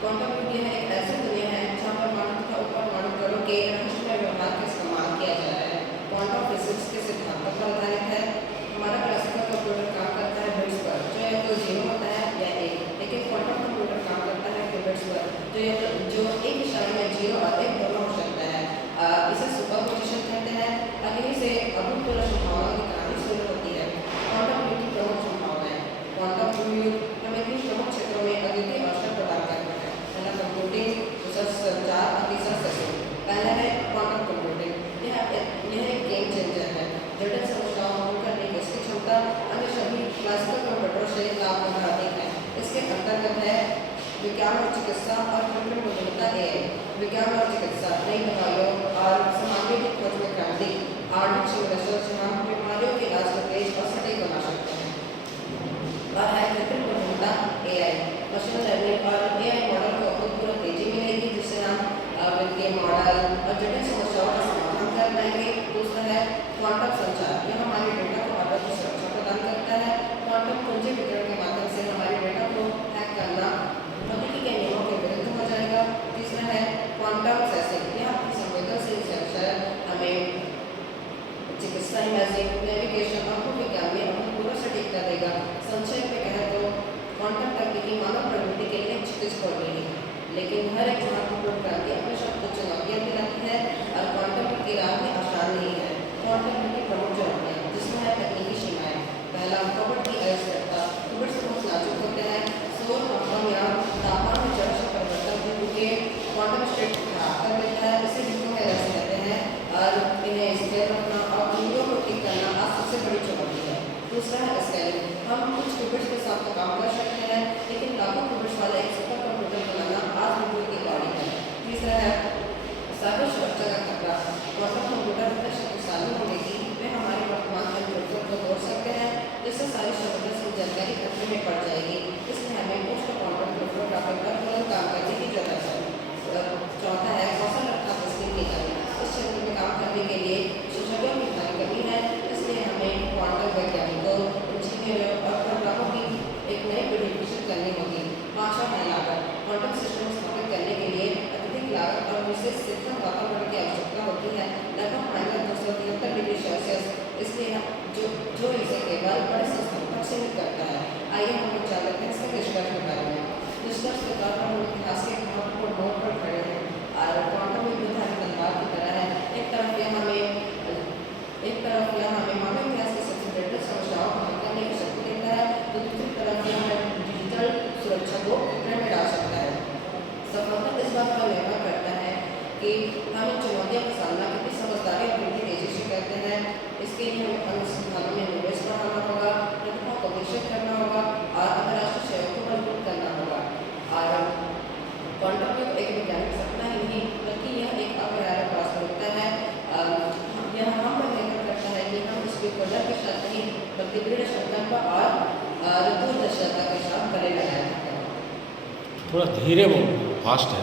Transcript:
Quantum यह एक ऐसी दुनिया है जहाँ पर मानव तथा उपपरमाणु के रहस्यमय व्यवहार का इस्तेमाल किया जा रहा है। क्वांटम फिजिक्स के सिद्धांतों पर आधारित है। हमारा क्लासिकल कंप्यूटर काम करता है बिट्स पर, जो या तो 0 होता है या 1, लेकिन क्वांटम कंप्यूटर काम करता है qubits पर, जो एक इशारे में 0 और 1 दोनों हो सकता है। इसे सुपरपोजिशन कहते हैं। अग्नि से अभूतपूर्व संभावनाओं की कहानी शुरू होती है। क्वांटम युग की प्रमुख संभावनाएं। क्वांटम युग हमें 3 प्रमुख क्षेत्रों में अद्वितीय अवसर प्रदान करता है। पहला कंप्यूटिंग, दूसरा संचार और तीसरा सेसिंग। पहला है क्वांटम कंप्यूटिंग। यह एक गेम चेंजर है। जटिल समस्याओं को हल करने की इसकी क्षमता अन्य सभी क्लासिकल कंप्यूटरों से लाख गुना अधिक है। इसके अंतर्गत है विज्ञान और चिकित्सा और कृत्रिम बुद्धिमत्ता AI। विज्ञान और चिकित्सा, नई दवाइयों और समाधि की खोज में क्रांति। आणविक संरचना से हम बीमारियों के इलाज को तेज और सटीक बना सकते हैं। और है कृत्रिम बुद्धिमत्ता AI। मशीन लर्निंग और AI मॉडल को अभूतपूर्व तेजी मिलेगी, जिससे हम वित्तीय मॉडल और जटिल समस्याओं का समाधान कर पाएंगे। दूसरा है क्वांटम संचार। यह हमारे डेटा को अद्वितीय सुरक्षा प्रदान करता है। क्वांटम कुंजी वितरण के माध्यम से हमारे डेटा को हैक करना भौतिकी के नियमों के विरुद्ध हो जाएगा। तीसरा है क्वांटम सेंसिंग। यह अपनी संवेदनशील सेंसर हमें चिकित्सा, इमेजिंग, नेविगेशन और भूविज्ञान में अभूतपूर्व सटीकता देगा। संक्षेप में कहें तो क्वांटम तकनीकी मानव प्रवृत्ति के लिए क्षितिज कोटि है, लेकिन हर एक महत्वपूर्ण क्रांति अपने साथ कुछ चुनौतियां भी लाती है और क्वांटम की राह भी आसान नहीं है। क्वांटम की प्रमुख चुनौतियां, जिसमें है तकनीकी सीमाएं। पहला, क्वांटम की अस्थिरता। qubits बहुत नाजुक होते हैं। शोर, कंपन या तापमान में जरा सा परिवर्तन भी उनके क्वांटम स्टेट को खराब कर देता है। इसे बिंदु में रह कहते हैं और इन्हें स्थिर रखना और बिंदुओं को ठीक करना आज सबसे बड़ी चुनौती है। दूसरा है स्केलिंग। हम कुछ qubits के साथ तो काम कर सकते हैं, लेकिन लाखों qubits वाला एक सुपर कंप्यूटर बनाना आज बिल्कुल की कौड़ी है। तीसरा है साइबर सुरक्षा का खतरा। क्वांटम कंप्यूटर इतने शक्तिशाली होने की वे हमारे वर्तमान कंप्यूटर को तोड़ सकते हैं, जिससे सारी संवेदनशील जानकारी खतरे में पड़ जाएगी। इसलिए हमें पोस्ट क्वांटम क्रिप्टोग्राफी पर तुरंत काम करने की जरूरत है। चौथा है कौशल अर्थात स्किल की कमी। इस क्षेत्र में काम करने के लिए विशेषज्ञों की भारी कमी है, इसलिए हमें क्वांटम वैज्ञानिकों, इंजीनियरों और प्रोग्रामों की एक नई पीढ़ी विकसित करनी होगी। पांचवा है लागत। क्वांटम सिस्टम स्थापित करने के लिए अत्यधिक लागत और विशेष शिक्षण वातावरण की आवश्यकता होती है, लगभग -273°C। इसलिए जो इसे केवल बड़े संस्थानों तक सीमित करता है। आइए हम लोग जान लेते हैं इसके निष्कर्ष के बारे में। निष्कर्ष के तौर पर हम इतिहास के महत्वपूर्ण मोड़ पर खड़े हैं और क्वांटम एक युद्धारी तलवार की तरह है। एक तरफ यह हमें मानव इतिहास की सबसे जटिल समस्याओं को हल करने की शक्ति देता है, तो दूसरी तरफ यह हमें डिजिटल सुरक्षा को खतरे में डाल सकता है। सफलता इस बात पर निर्भर करता है कि हम इन चुनौतियों का सामना कितनी समझदारी और कितनी तेजी से करते हैं। इसके लिए हमें अनुसंधानों में निवेश बढ़ाना होगा, प्रतिभा को विकसित करना होगा और अंतर्राष्ट्रीय सहयोग को मजबूत करना होगा। और क्वांटम युग एक वैज्ञानिक सपना ही नहीं, बल्कि यह एक अपरिहार्य वास्तविकता है। यह हम पर निर्भर करता है कि हम इस युग को डर के साथ नहीं, बल्कि दृढ़ संकल्प और दूरदर्शिता के साथ गले लगाए रखते हैं। थोड़ा धीरे बोलो, फास्ट है।